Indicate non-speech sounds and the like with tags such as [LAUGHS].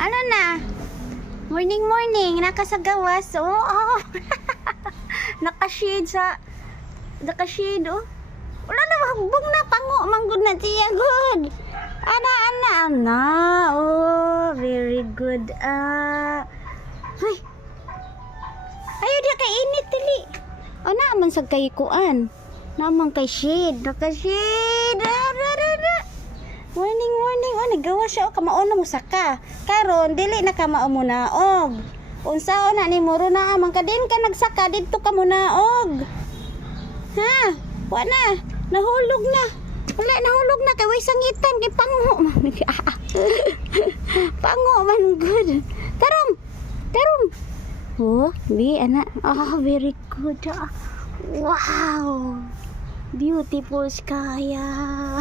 Ano na? Morning, morning. Nakasagawas. Oo. Oh, [LAUGHS] Nakashade sa... Nakashade, oh. Wala na, hagbong na. Pango, manggod na siya. Good. Ana, ana, ana. Oh, very good. Ah. Ay. Ayaw dia kay init, tili. O, naaman sa kay kuan. Naaman kay shade. Naka-shade. Ah, siya. O, kamao na mo saka. Karon, dili na kamao mo naog. Unsa na ni muro na amang ka din ka nagsaka didto ka mo naog. Ha? Wa na. Nahulog na. Wala nahulog na kay way sangitan kay pango [LAUGHS] man. [LAUGHS] pango man good. Tarong. Tarong. Oh, di anak. Oh, very good. Ah. Wow. Beautiful skaya.